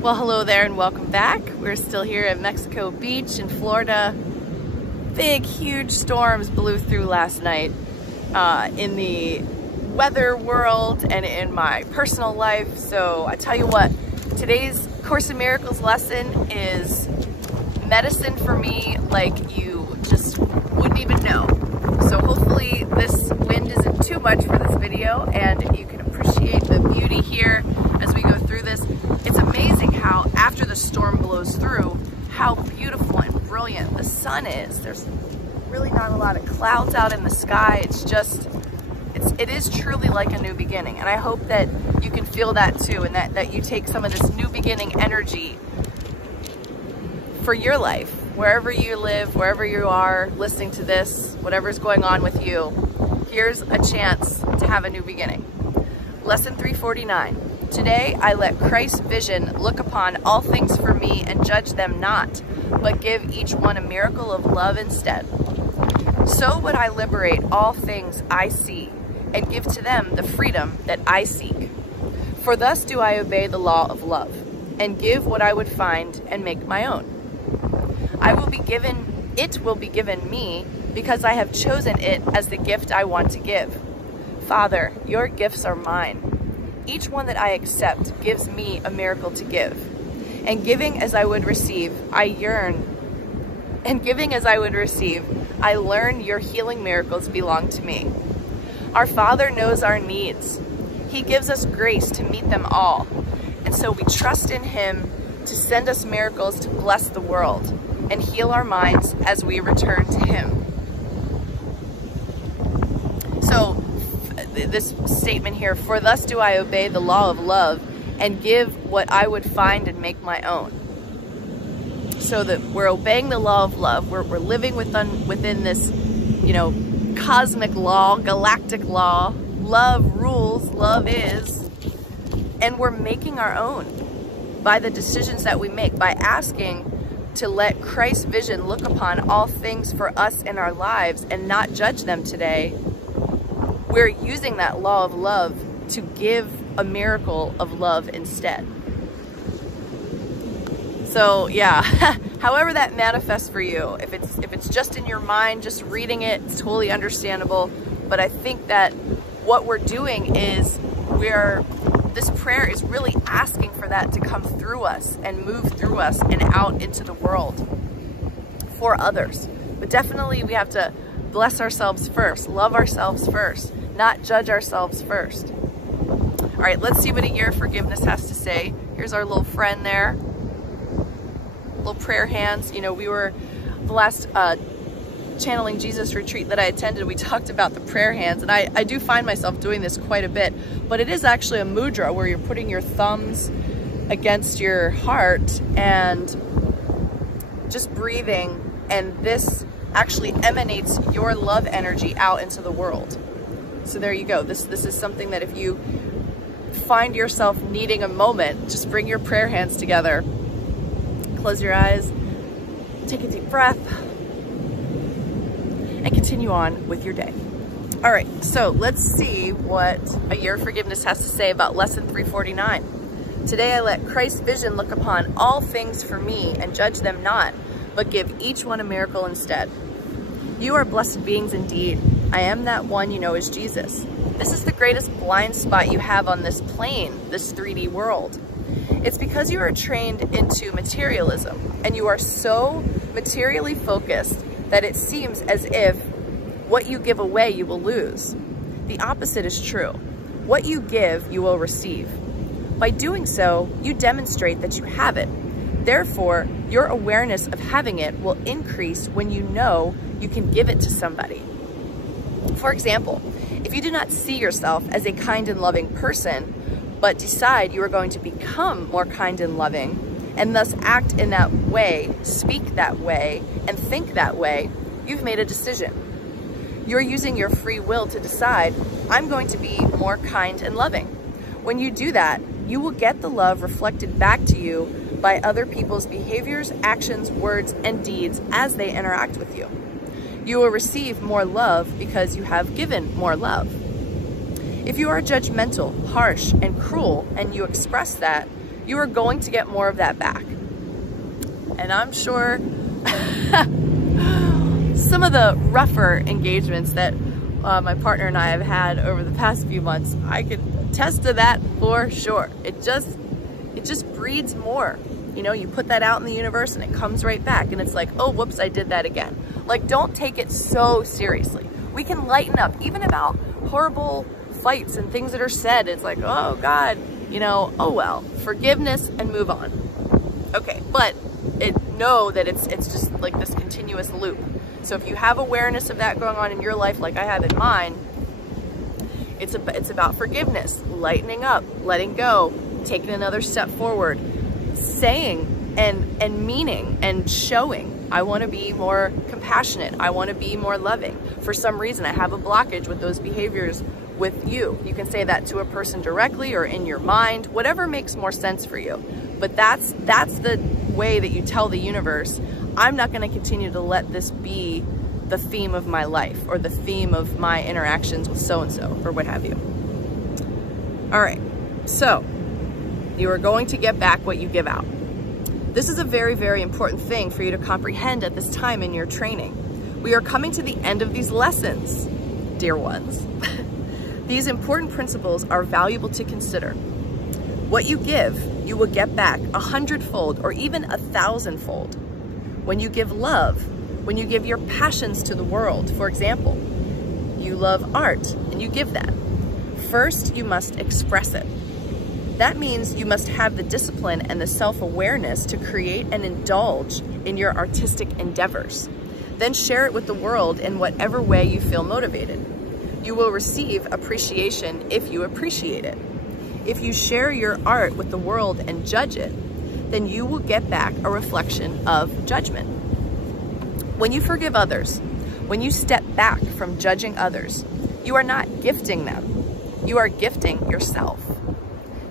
Well, hello there and welcome back. We're still here at Mexico Beach in Florida. Big, huge storms blew through last night in the weather world and in my personal life. So I tell you what, today's Course in Miracles lesson is medicine for me like you just wouldn't even know. So hopefully this wind isn't too much for this video and you can appreciate the beauty here as we go through this. It's amazing how after the storm blows through, how beautiful and brilliant the sun is. There's really not a lot of clouds out in the sky. It's just, it is truly like a new beginning. And I hope that you can feel that too, and that you take some of this new beginning energy for your life, wherever you live, wherever you are listening to this, whatever's going on with you. Here's a chance to have a new beginning. Lesson 349. Today I let Christ's vision look upon all things for me and judge them not, but give each one a miracle of love instead. So would I liberate all things I see and give to them the freedom that I seek. For thus do I obey the law of love and give what I would find and make my own. It will be given me because I have chosen it as the gift I want to give. Father, your gifts are mine. Each one that I accept gives me a miracle to give. And giving as I would receive, I yearn. And giving as I would receive, I learn your healing miracles belong to me. Our Father knows our needs. He gives us grace to meet them all. And so we trust in Him to send us miracles to bless the world and heal our minds as we return to Him. So this statement here, for thus do I obey the law of love and give what I would find and make my own. So that we're obeying the law of love. We're living within this, cosmic law, galactic law. Love rules, love is. And we're making our own by the decisions that we make, by asking to let Christ's vision look upon all things for us in our lives and not judge them today. We're using that law of love to give a miracle of love instead. So yeah, however that manifests for you, if it's just in your mind, just reading it, it's totally understandable. But I think that what we're doing is this prayer is really asking for that to come through us and move through us and out into the world for others. But definitely we have to bless ourselves first, love ourselves first, not judge ourselves first. All right, let's see what a year of forgiveness has to say. Here's our little friend there. Little prayer hands. We were the last Channeling Jesus retreat that I attended, we talked about the prayer hands, and I do find myself doing this quite a bit, but it is actually a mudra where you're putting your thumbs against your heart and just breathing, and this actually emanates your love energy out into the world. So there you go. This is something that if you find yourself needing a moment, just bring your prayer hands together, close your eyes, take a deep breath, and continue on with your day. All right, so let's see what a year of forgiveness has to say about lesson 349. Today I let Christ's vision look upon all things for me and judge them not, but give each one a miracle instead. You are blessed beings indeed. I am that one you know as Jesus. This is the greatest blind spot you have on this plane, this 3D world. It's because you are trained into materialism and you are so materially focused that it seems as if what you give away you will lose. The opposite is true. What you give, you will receive. By doing so, you demonstrate that you have it. Therefore, your awareness of having it will increase when you know you can give it to somebody. For example, if you do not see yourself as a kind and loving person, but decide you are going to become more kind and loving, and thus act in that way, speak that way, and think that way, you've made a decision. You're using your free will to decide, I'm going to be more kind and loving. When you do that, you will get the love reflected back to you by other people's behaviors, actions, words, and deeds as they interact with you. You will receive more love because you have given more love. If you are judgmental, harsh, and cruel, and you express that, you are going to get more of that back. And I'm sure some of the rougher engagements that my partner and I have had over the past few months, I could attest to that for sure. It just breeds more. You know, you put that out in the universe and it comes right back, and it's like, oh, whoops, I did that again. Like, don't take it so seriously. We can lighten up, even about horrible fights and things that are said. It's like, oh God, you know, oh well, forgiveness and move on. Okay, but know that it's just like this continuous loop. So if you have awareness of that going on in your life, like I have in mine, it's about forgiveness, lightening up, letting go, taking another step forward, saying and meaning and showing, I want to be more compassionate. I want to be more loving. For some reason, I have a blockage with those behaviors with you. You can say that to a person directly or in your mind, whatever makes more sense for you. But that's the way that you tell the universe, I'm not going to continue to let this be the theme of my life or the theme of my interactions with so-and-so or what have you. All right, so you are going to get back what you give out. This is a very, very important thing for you to comprehend at this time in your training. We are coming to the end of these lessons, dear ones. These important principles are valuable to consider. What you give, you will get back 100-fold or even 1,000-fold. When you give love, when you give your passions to the world, for example, you love art and you give that. First, you must express it. That means you must have the discipline and the self-awareness to create and indulge in your artistic endeavors. Then share it with the world in whatever way you feel motivated. You will receive appreciation if you appreciate it. If you share your art with the world and judge it, then you will get back a reflection of judgment. When you forgive others, when you step back from judging others, you are not gifting them. You are gifting yourself.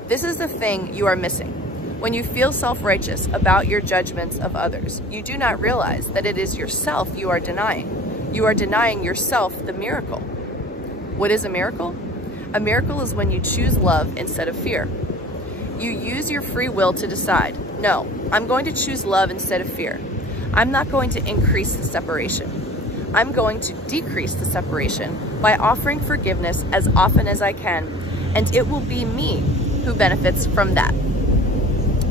This is the thing you are missing. When you feel self-righteous about your judgments of others, you do not realize that it is yourself you are denying. You are denying yourself the miracle. What is a miracle? A miracle is when you choose love instead of fear. You use your free will to decide, no, I'm going to choose love instead of fear. I'm not going to increase the separation. I'm going to decrease the separation by offering forgiveness as often as I can, and it will be me who benefits from that.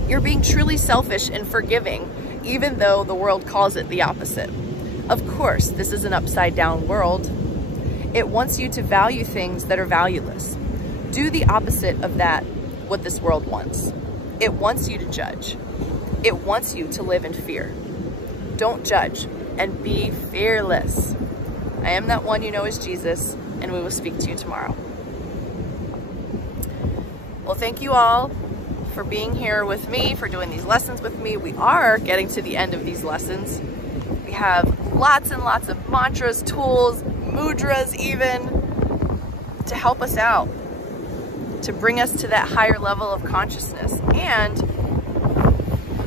You're being truly selfish and forgiving, even though the world calls it the opposite. Of course, this is an upside-down world. It wants you to value things that are valueless. Do the opposite of that, what this world wants. It wants you to judge. It wants you to live in fear. Don't judge and be fearless. I am that one you know as Jesus, and we will speak to you tomorrow. Well, thank you all for being here with me, for doing these lessons with me. We are getting to the end of these lessons. We have lots and lots of mantras, tools, mudras even, to help us out, to bring us to that higher level of consciousness. And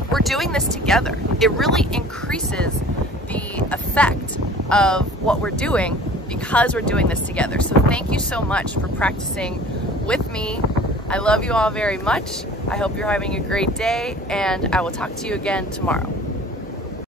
we're doing this together. It really increases the effect of what we're doing because we're doing this together. So thank you so much for practicing with me. I love you all very much. I hope you're having a great day, and I will talk to you again tomorrow.